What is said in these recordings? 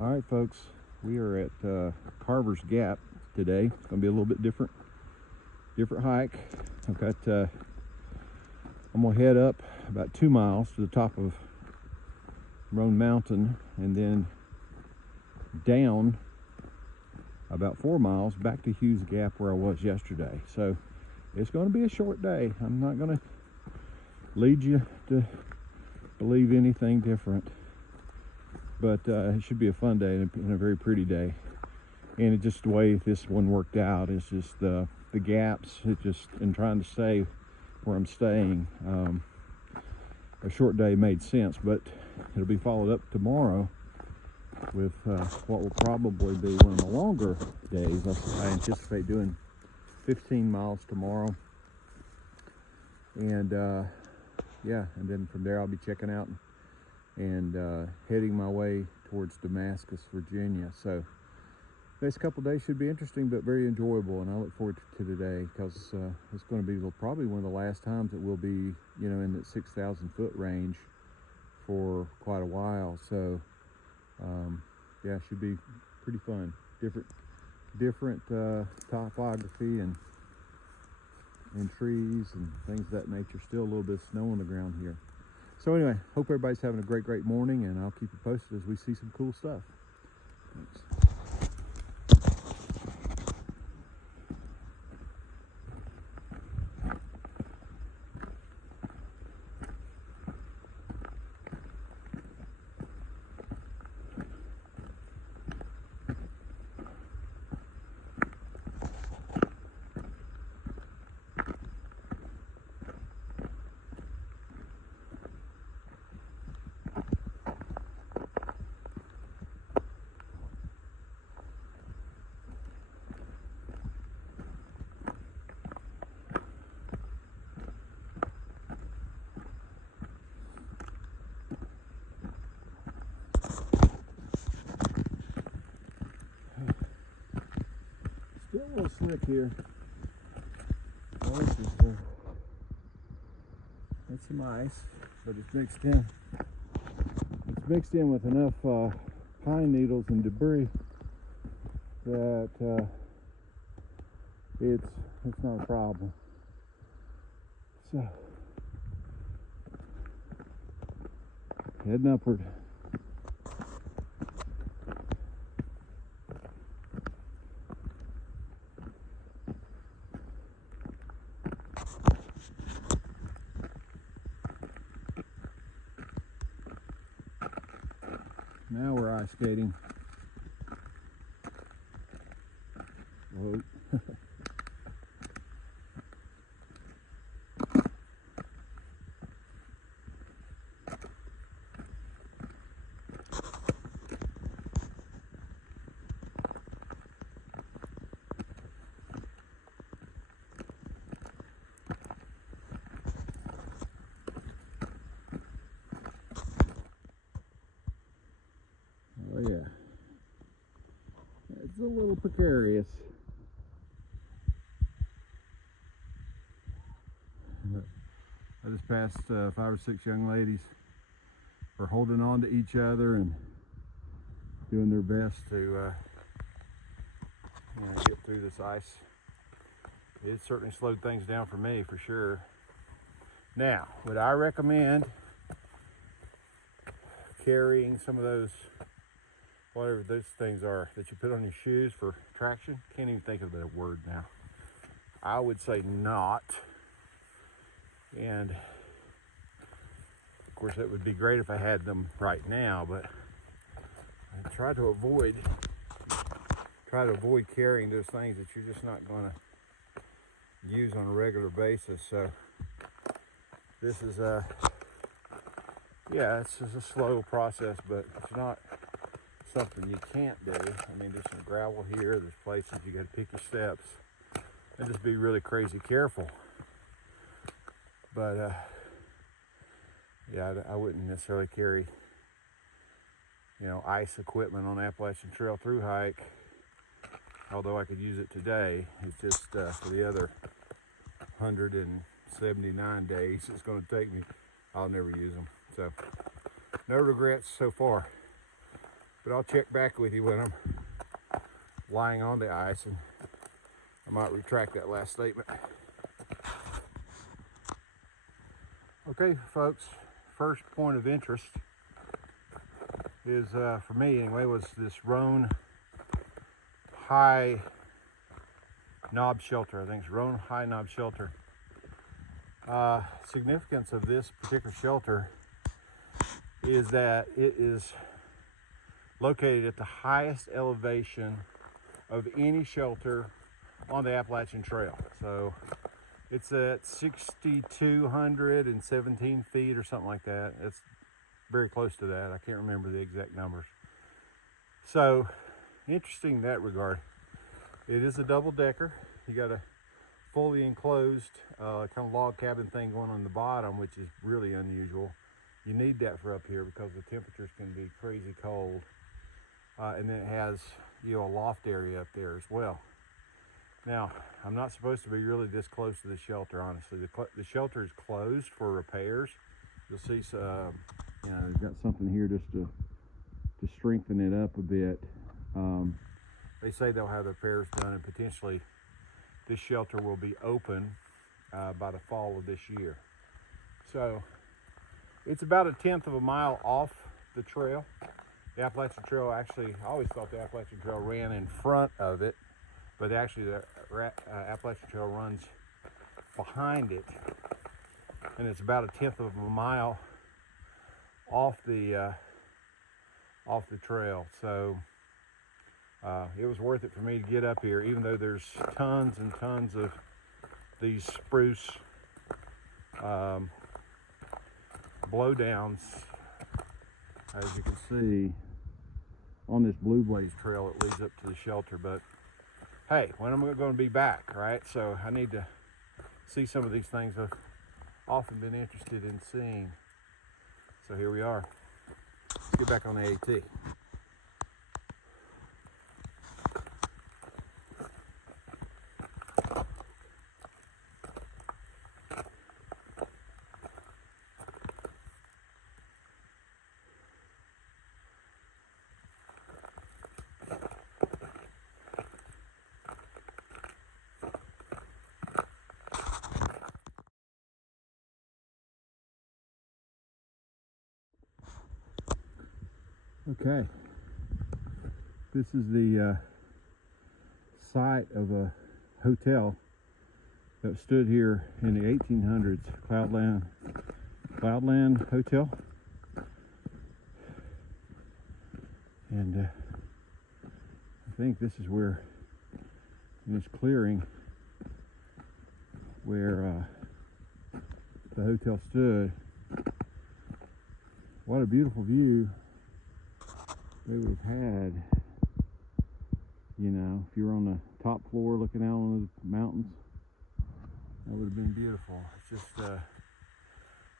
All right, folks, we are at Carver's Gap today. It's going to be a little bit different hike. I'm going to head up about 2 miles to the top of Roan Mnt and then down about 4 miles back to Hughes Gap where I was yesterday. So it's going to be a short day. I'm not going to lead you to believe anything different, but it should be a fun day and a very pretty day. And it just the way this one worked out is just the gaps. It just in trying to stay where I'm staying, a short day made sense, but it'll be followed up tomorrow with what will probably be one of the longer days. I anticipate doing 15 miles tomorrow, and yeah, and then from there I'll be checking out and heading my way towards Damascus, Virginia. So next couple of days should be interesting but very enjoyable, and I look forward to today because it's going to be probably one of the last times that we'll be, in that 6,000 foot range for quite a while. So yeah, it should be pretty fun. Different topography and trees and things of that nature. Still a little bit of snow on the ground here. So anyway, hope everybody's having a great morning, and I'll keep you posted as we see some cool stuff. Thanks. Still a little slick here. Well, it's some ice, but it's mixed in. It's mixed in with enough pine needles and debris that it's not a problem. So heading upward. Now we're ice skating. Whoa. Oh yeah, it's a little precarious. I just passed 5 or 6 young ladies for holding on to each other and doing their best to get through this ice. It certainly slowed things down for me, for sure. Now, would I recommend carrying some of those, whatever those things are that you put on your shoes for traction? Can't even think of that word now. I would say not. And of course that would be great if I had them right now, but I try to avoid carrying those things that you're just not going to use on a regular basis. So this is yeah, it's just a slow process, but it's not something you can't do. I mean, there's some gravel here, there's places you got to pick your steps and just be really crazy careful. But yeah, I wouldn't necessarily carry ice equipment on Appalachian Trail through hike, although I could use it today. It's just for the other 179 days it's going to take me, I'll never use them. So no regrets so far. But I'll check back with you when I'm lying on the ice, and I might retract that last statement. Okay, folks, first point of interest is, for me anyway, was this Roan High Knob Shelter. I think it's Roan High Knob Shelter. Significance of this particular shelter is that it is located at the highest elevation of any shelter on the Appalachian Trail. So it's at 6,217 feet or something like that. It's very close to that. I can't remember the exact numbers. So interesting in that regard. It is a double-decker. You got a fully enclosed kind of log cabin thing going on the bottom, which is really unusual. You need that for up here because the temperatures can be crazy cold. And then it has, you know, a loft area up there as well. Now, I'm not supposed to be really this close to the shelter, honestly. The shelter is closed for repairs. You'll see, you know, they've got something here just to strengthen it up a bit. They say they'll have the repairs done, and potentially this shelter will be open by the fall of this year. So it's about 1/10 of a mile off the trail. The Appalachian Trail, actually, I always thought the Appalachian Trail ran in front of it, but actually the Appalachian Trail runs behind it, and it's about 1/10 of a mile off the trail. So it was worth it for me to get up here, even though there's tons and tons of these spruce blowdowns, as you can see on this Blue Blaze trail that leads up to the shelter. But hey, when am I going to be back, right? So I need to see some of these things I've often been interested in seeing. So here we are. Let's get back on the AT. Okay, this is the site of a hotel that stood here in the 1800s, Cloudland Hotel. And I think this is where, in this clearing, where the hotel stood. What a beautiful view they would have had, you know, if you were on the top floor looking out on the mountains. That would have been beautiful. It's just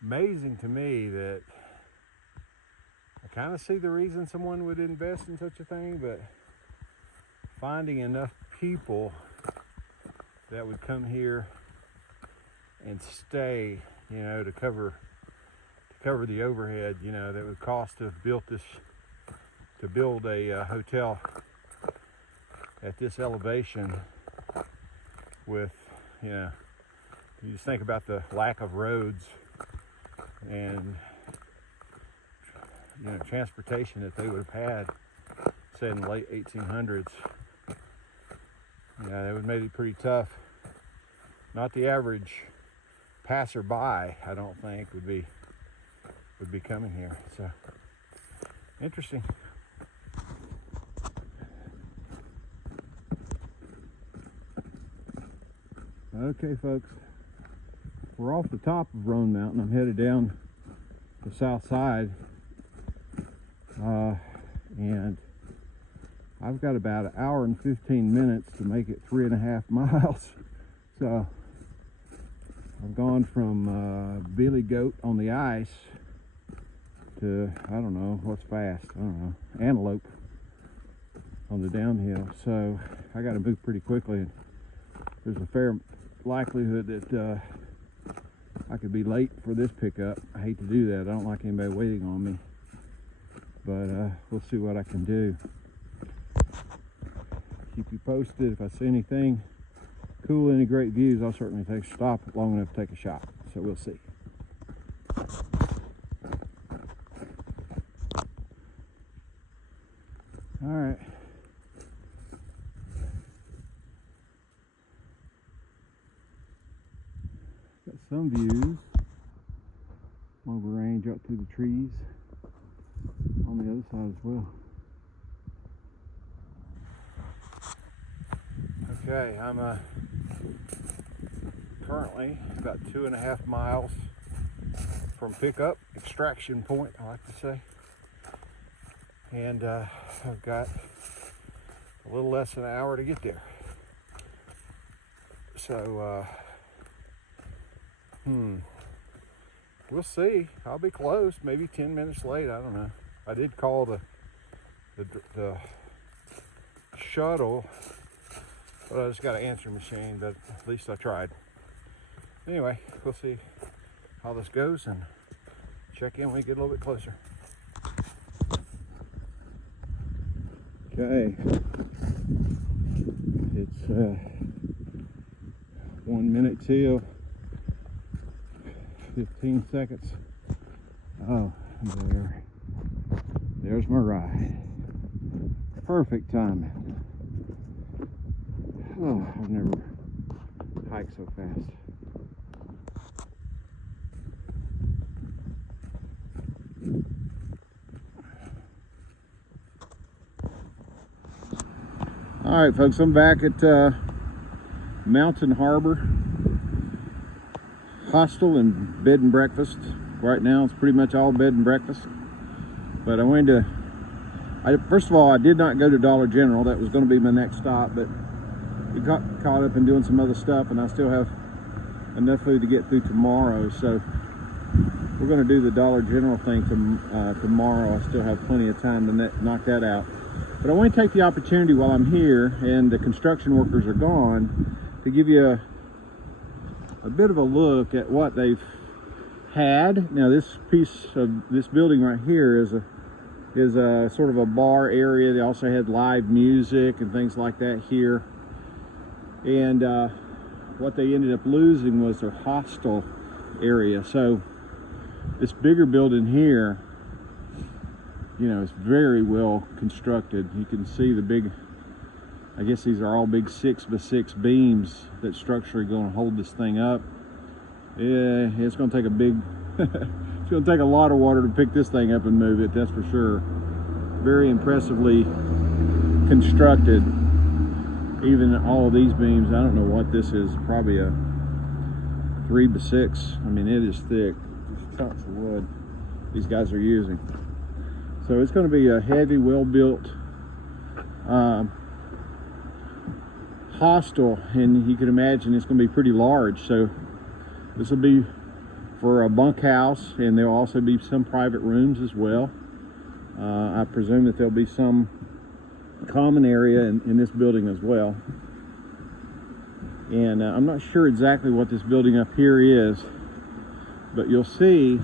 amazing to me that I kind of see the reason someone would invest in such a thing, but finding enough people that would come here and stay, you know, to cover the overhead, you know, that would cost to have built this, to build a hotel at this elevation with, you know, you just think about the lack of roads and, you know, transportation that they would have had, say in the late 1800s. You know, that would have made it pretty tough. Not the average passerby, I don't think, would be coming here. So interesting. Okay, folks, we're off the top of Roan Mountain. I'm headed down the south side, and I've got about 1 hour and 15 minutes to make it 3.5 miles. So I've gone from billy goat on the ice to, I don't know, what's fast? I don't know, antelope on the downhill. So I got to move pretty quickly, and there's a fair likelihood that I could be late for this pickup. I hate to do that. I don't like anybody waiting on me. but we'll see what I can do. Keep you posted. If I see anything cool, any great views, I'll certainly take a stop long enough to take a shot. So we'll see. All right. Got some views over range up through the trees on the other side as well. Okay, I'm currently about 2.5 miles from pickup, extraction point, I like to say. And I've got a little less than an hour to get there. So, we'll see. I'll be close, maybe 10 minutes late, I don't know. I did call the shuttle, but I just got an answering machine, but at least I tried. Anyway, we'll see how this goes and check in when we get a little bit closer. Okay, it's 1 minute till 15 seconds. Oh, there's my ride. Perfect timing. Oh, I've never hiked so fast. All right, folks, I'm back at Mountain Harbour Hostel and Bed and Breakfast. Right now, it's pretty much all bed and breakfast. But I wanted to, first of all, I did not go to Dollar General. That was going to be my next stop, but we got caught up in doing some other stuff, and I still have enough food to get through tomorrow. So we're going to do the Dollar General thing tomorrow. I still have plenty of time to knock that out. But I want to take the opportunity while I'm here and the construction workers are gone to give you a bit of a look at what they've had. Now, this piece of this building right here is a sort of a bar area. They also had live music and things like that here. And what they ended up losing was their hostel area. So this bigger building here, you know, it's very well constructed. You can see the big, I guess these are all big 6x6 beams that structurally going to hold this thing up. Yeah, it's going to take a big, it's going to take a lot of water to pick this thing up and move it, that's for sure. Very impressively constructed. Even all of these beams, I don't know what this is, probably a 3x6. I mean, it is thick. These chunks of wood these guys are using. So it's going to be a heavy, well-built hostel, and you can imagine it's going to be pretty large. So this will be for a bunkhouse, and there'll also be some private rooms as well. I presume that there'll be some common area in this building as well. And I'm not sure exactly what this building up here is, but you'll see,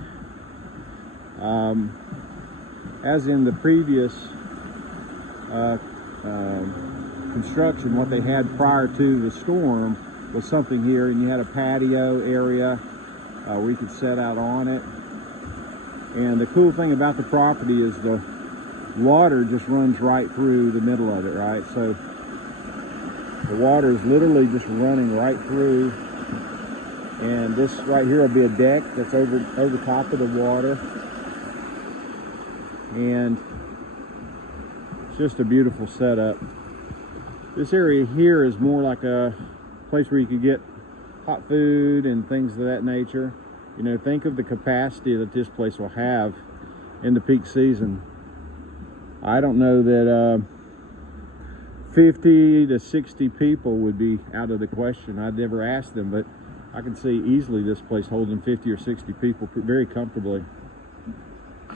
as in the previous construction, what they had prior to the storm was something here, and you had a patio area where you could set out on it. And the cool thing about the property is the water just runs right through the middle of it, right? So the water is literally just running right through, and this right here will be a deck that's over top of the water, and it's just a beautiful setup. This area here is more like a place where you could get hot food and things of that nature. You know, think of the capacity that this place will have in the peak season. I don't know that 50 to 60 people would be out of the question. I'd never asked them, but I can see easily this place holding 50 or 60 people very comfortably.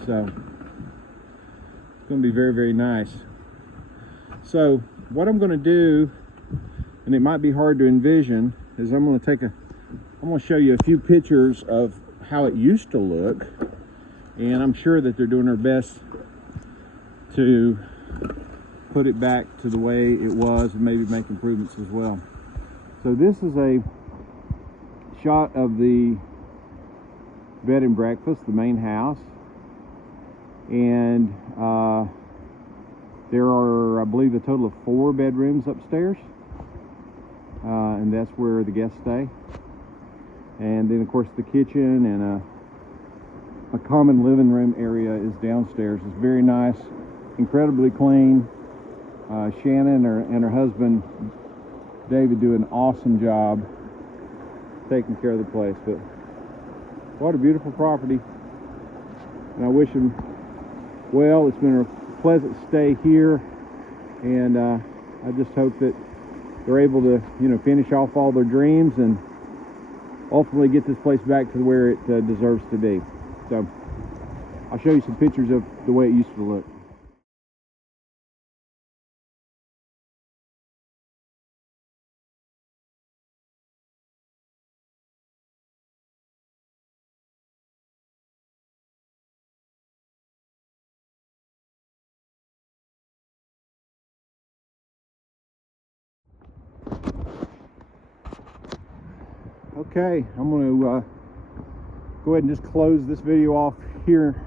So it's going to be very, very nice. So what I'm going to do, and it might be hard to envision, is I'm going to show you a few pictures of how it used to look, and I'm sure that they're doing their best to put it back to the way it was and maybe make improvements as well. So this is a shot of the bed and breakfast, the main house, and there are, I believe, a total of 4 bedrooms upstairs, and that's where the guests stay. And then of course the kitchen and a common living room area is downstairs. It's very nice, incredibly clean. Shannon and her husband David do an awesome job taking care of the place. But what a beautiful property, and I wish them well. It's been a pleasant stay here, and I just hope that they're able to, you know, finish off all their dreams and ultimately get this place back to where it deserves to be. So I'll show you some pictures of the way it used to look. Okay, I'm going to go ahead and just close this video off here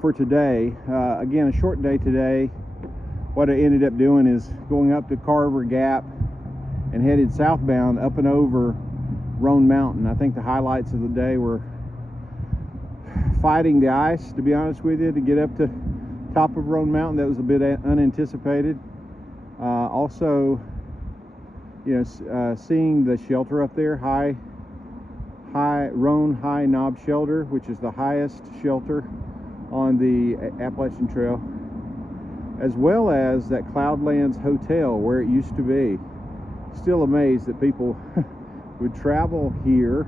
for today. Again, a short day today. What I ended up doing is going up to Harbour Gap and headed southbound up and over Roan Mountain. I think the highlights of the day were fighting the ice, to be honest with you, to get up to top of Roan Mountain. That was a bit unanticipated. Also, you know, seeing the shelter up there, Roan High Knob Shelter, which is the highest shelter on the Appalachian Trail, as well as that Cloudlands Hotel where it used to be. Still amazed that people would travel here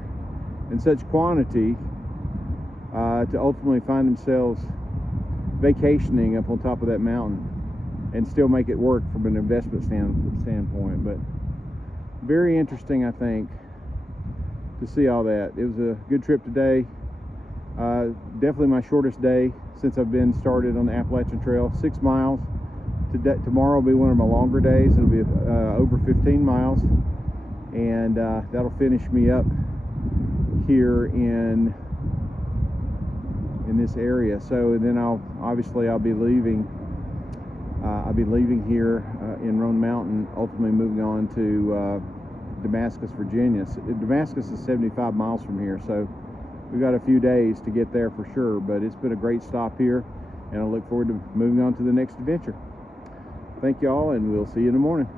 in such quantity to ultimately find themselves vacationing up on top of that mountain and still make it work from an investment standpoint. But very interesting, I think, to see all that. It was a good trip today. Definitely my shortest day since I've been started on the Appalachian Trail. 6 miles. Tomorrow will be one of my longer days. It'll be over 15 miles, and that'll finish me up here in this area. So then I'll be leaving. I'll be leaving here in Roan Mountain, ultimately moving on to Damascus, Virginia. Damascus is 75 miles from here, so we've got a few days to get there for sure, but it's been a great stop here, and I look forward to moving on to the next adventure. Thank you all, and we'll see you in the morning.